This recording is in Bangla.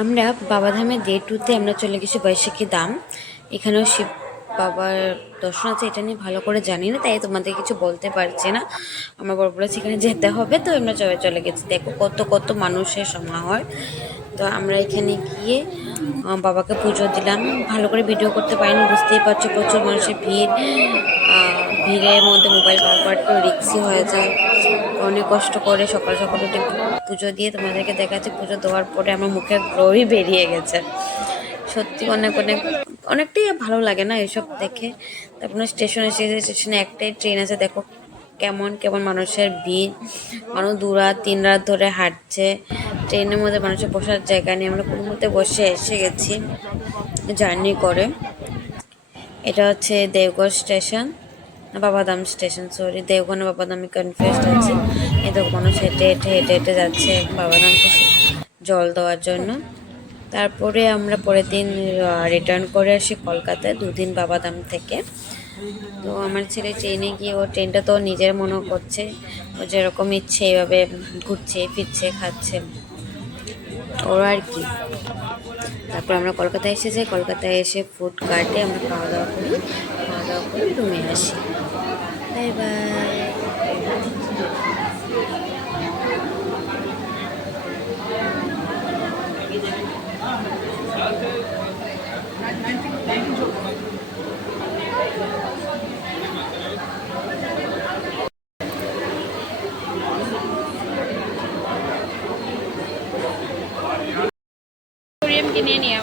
আমরা বাবাধামে ডে 2-তে আমরা চলে গেছি বৈশাখী ধাম। এখানেও শিব বাবার দর্শন আছে, এটা নিয়ে ভালো করে জানি না, তাই তোমাদের কিছু বলতে পারছি না। আমরা বড় বড় সেখানে যেতে হবে, তো আমরা চলে চলে গেছি। দেখো কত কত মানুষের সমাহার। তো আমরা এখানে গিয়ে বাবাকে পুজো দিলাম। ভালো করে ভিডিও করতে পারিনি, বুঝতেই পারছো প্রচুর মানুষের ভিড়। ভিড়ের মধ্যে মোবাইল বার করা একটু রিস্কি হয়ে যায়। অনেক কষ্ট করে সকাল সকাল উঠে পুজো দিয়ে তোমাদেরকে দেখাচ্ছি। পুজো দেওয়ার পরে আমার মুখের গ্লোই বেরিয়ে গেছে। সত্যি অনেক অনেক অনেকটাই ভালো লাগে না এসব দেখে। তারপরে স্টেশনে এসে স্টেশনে একটাই ট্রেন আছে, দেখো কেমন কেমন মানুষের ভিড়। মানুষ 2 রাত 3 রাত ধরে হাঁটছে ট্রেনের মধ্যে, মানুষের বসার জায়গা নেই। আমরা কোনো মধ্যে বসে এসে গেছি জার্নি করে। এটা হচ্ছে দেওঘর স্টেশন, না বাবাধাম স্টেশন, সরি, দেওঘর না বাবাধাম, আমি কনফিউজড আছি। এই দেখো মানুষ হেঁটে হেঁটে হেঁটে হেঁটে যাচ্ছে বাবাধামকে জল দেওয়ার জন্য। তারপরে আমরা পরের দিন রিটার্ন করে আসি কলকাতায়, 2 দিন বাবাধাম থেকে। তো আমার ছেলে ট্রেনে গিয়ে, ও ট্রেনটা তো নিজের মনে করছে, ও যেরকম ইচ্ছে এইভাবে ঘুরছে ফিরছে খাচ্ছে ওর আর কি। তারপর আমরা কলকাতায় এসে যাই, কলকাতায় এসে ফুড কার্টে আমরা খাওয়া দাওয়া করি, খাওয়া দাওয়া করে রুমে আসি। Bye bye. কিনে নিয়ে